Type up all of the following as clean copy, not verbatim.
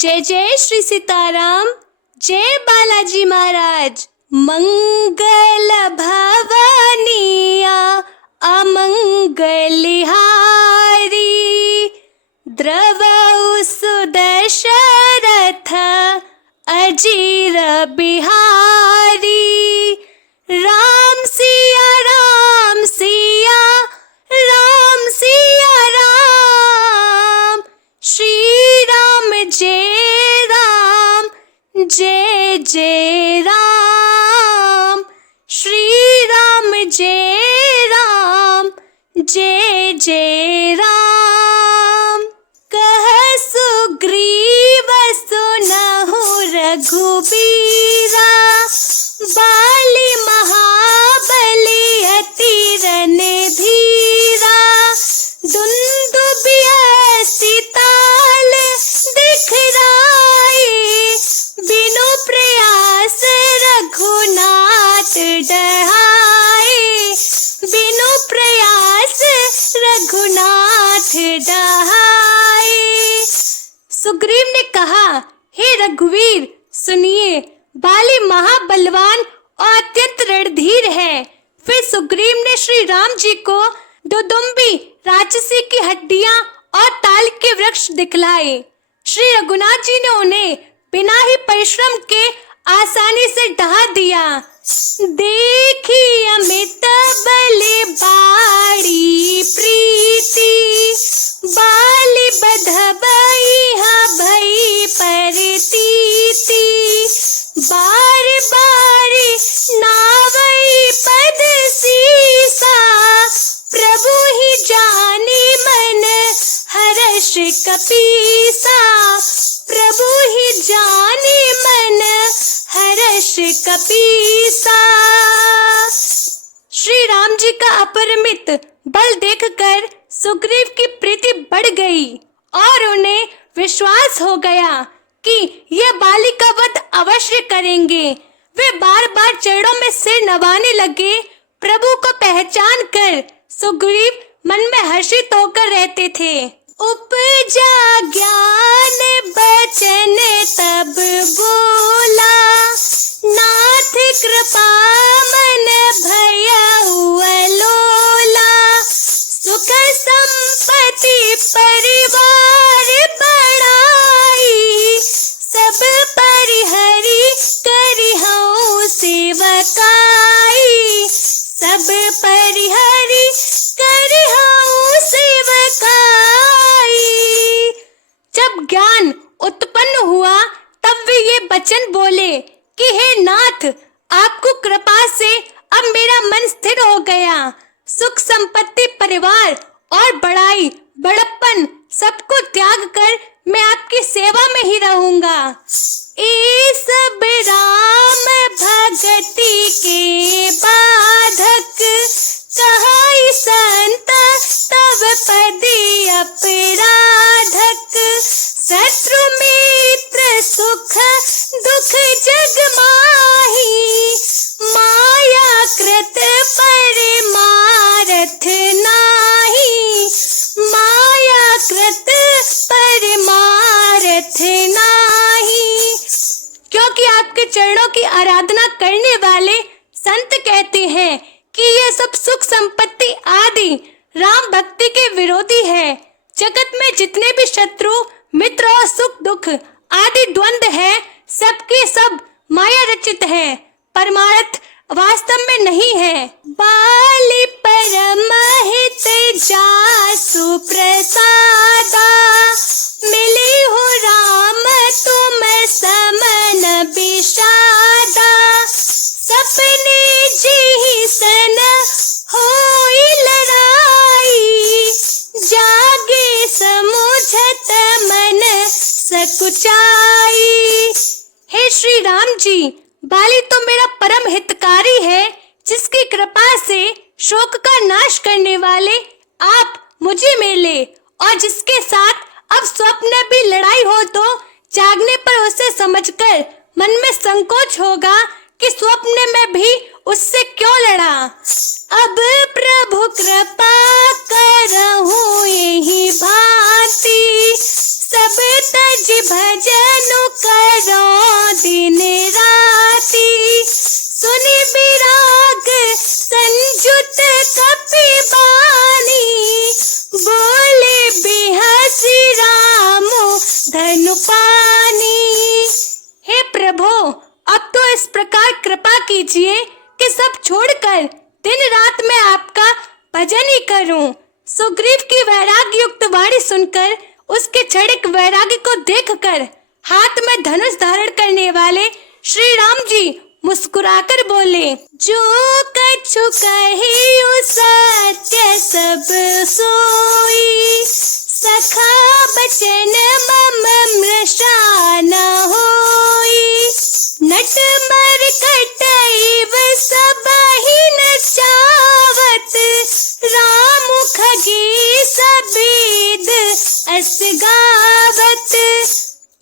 जय जय श्री सीताराम, जय बालाजी महाराज। मंगल भवनिया अमंगलिहारी, द्रवौ सुदशरथ अजीर बिहारी। राम सिया राम सिया राम सिया राम, श्री राम जय राम जय जय राम, श्री राम जय राम जय जय राम। कह सुग्रीव सुनहु रघुबीरा, बाली महाबली अति रणधीरा। दुंदुभिया सिताल दिखराए, बिनु प्रयास रघुनाथ डहाए, बिनु प्रयास रघुनाथ डहाए। सुग्रीव ने कहा, हे रघुवीर सुनिए, बाली महाबलवान और अत्यंत रणधीर है। फिर सुग्रीव ने श्री राम जी को दुदुम्बी राक्षसी की हड्डियां और ताल के वृक्ष दिखलाए। श्री रघुनाथ जी ने उन्हें बिना ही परिश्रम के आसानी से ढहा दिया। देखी अमित बल बाड़ी प्रीति, बाली बधबई भई परतीति। बार बार नावई पद सीसा, प्रभु ही जानी मन हर्ष कपीसा। प्रभु ही जानी मन हर्ष कपीसा। श्री राम जी का अपरिमित बल देखकर सुग्रीव की प्रीति बढ़ गई और उन्हें विश्वास हो गया कि ये बाली का वध अवश्य करेंगे। वे बार बार चरणों में सिर नवाने लगे। प्रभु को पहचान कर सुग्रीव मन में हर्षित होकर रहते थे। उपजा ज्ञान बचन तब बोला, नाथ कृपा मन भयउ अलोला। सुख संपत्ति परिवार बढ़ाई, सब परिहरि करिहउ सेवकाई। सब परिहरि करिहउ सेवकाई। जब ज्ञान उत्पन्न हुआ तब वे ये वचन बोले कि हे नाथ, आपको कृपा से अब मेरा मन स्थिर हो गया। सुख संपत्ति परिवार और बड़ाई बड़प्पन सबको त्याग कर मैं आपकी सेवा में ही रहूंगा। ए सब राम भगति के बाधक, कहाई संत तब पदी अपराधक। शत्रु मित्र सुख दुख जग माही, माया कृत परमारथ नाही। माया कृत परमारथ नाही। क्योंकि आपके चरणों की आराधना करने वाले संत कहते हैं कि ये सब सुख संपत्ति आदि राम भक्ति के विरोधी है। जगत में जितने भी शत्रु मित्र और सुख दुख आदि द्वंद्व है, सबके सब माया रचित है, परमार्थ वास्तव में नहीं है। बाली परम हित जासु प्रसादा, मिली हो राम तुम समन विषादा। सपने जी सन होई लड़ाई, जागे समुझत मन सकुचाई। हे श्री राम जी, बाली तो मेरा परम हितकारी है, जिसकी कृपा से शोक का नाश करने वाले आप मुझे मिले, और जिसके साथ अब स्वप्न भी लड़ाई हो तो जागने पर उसे समझकर मन में संकोच होगा कि स्वप्न में भी उससे क्यों लड़ा। अब प्रभु कृपा करहु यही भांति, सब तज भजन करो दिन राति। सुनि विराग संजुत कपि बानी, बोले बिहसि राम धनु पानी। हे प्रभु, अब तो इस प्रकार कृपा कीजिए कि सब छोड़कर दिन रात मैं आपका भजन ही करूं। सुग्रीव की वैराग्य युक्त वाणी सुनकर, उसके क्षणिक वैराग्य को देखकर हाथ में धनुष धारण करने वाले श्री राम जी मुस्कुराकर बोले, जो कछु कहियो सत्य सब सोई, सखा बचन मम मृषा न होई। नट मर कटैव सबहि नचावत, राम खगी सबेद अस गावत।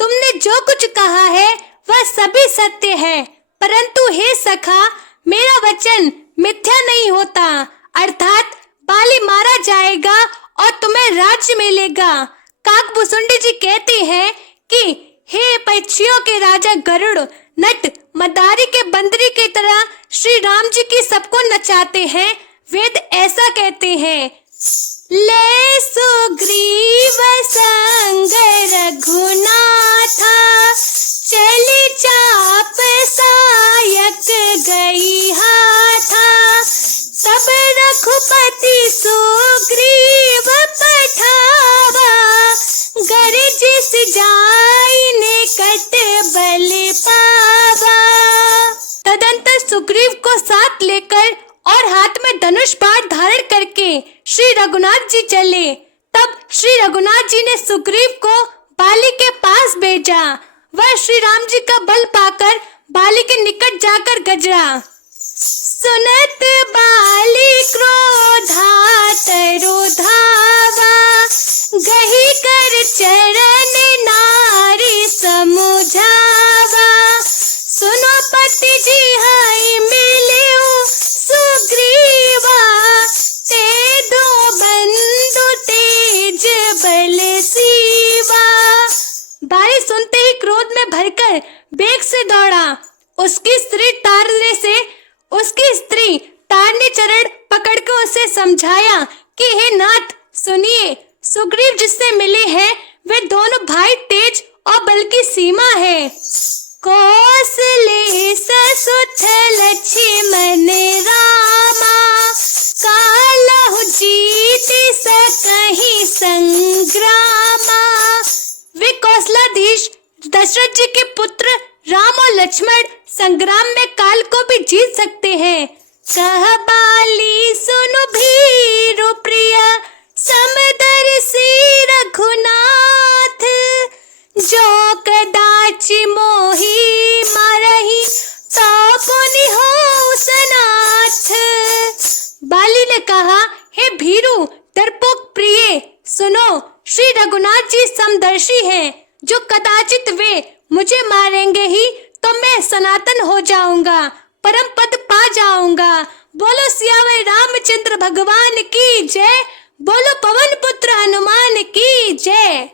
तुमने जो कुछ कहा है वह सभी सत्य है, परंतु हे सखा, मेरा वचन मिथ्या नहीं होता, अर्थात बाली मारा जाएगा और तुम्हें राज्य मिलेगा। काकभूसुंडी जी कहते हैं कि हे पक्षियों के राजा गरुड़, नट मदारी के बंदरी की तरह श्री राम जी की सबको नचाते हैं। वेद ऐसा कहते हैं, ले सुग्रीव संग रघुनाथा, चली चाप सायक गई हाथा। तब रघुपति सुग्रीव पठावा, गरजिस जाई निकट बल पावा। तदंतर सुग्रीव को साथ लेकर और हाथ में धनुष बाण धारण करके श्री रघुनाथ जी चले। तब श्री रघुनाथ जी ने सुग्रीव को बाली के पास भेजा। वह श्री राम जी का बल पाकर बाली के निकट जाकर गजरा। सुनत बाली क्रोधा तरो धावा, गही कर चरण नारी समुझावा। सुनो पति जी हाय मिलियो सुग्रीवा, ते दो बंधु तेज बल सीवा। बाली सुनते ही क्रोध में भरकर बेग से दौड़ा। उसकी स्त्री तारने चरण पकड़कर उसे समझाया कि हे नाथ सुनिए, सुग्रीव जिससे मिले हैं वे दोनों भाई तेज और बल की सीमा है। कौशले ससुत लक्ष्मण रामा, कालहु जीत सकहि संग्रामा। वे कौशलाधीश दशरथ जी के पुत्र राम और लक्ष्मण संग्राम में काल को भी जीत सकते हैं। कह बाली सुनु भीरु प्रिय, समदर्शी रघुनाथ, जो कदाचि मोहि मारहि, तो पुनि होउ सनाथ। बाली ने कहा, हे भीरु डरपोक प्रिय, सुनो, श्री रघुनाथ जी समदर्शी हैं, जो कदाचित वे मुझे मारेंगे ही तो मैं सनातन हो जाऊंगा, परम पद पा जाऊंगा। बोलो सियावर रामचंद्र भगवान की जय, बोलो पवन पुत्र हनुमान की जय।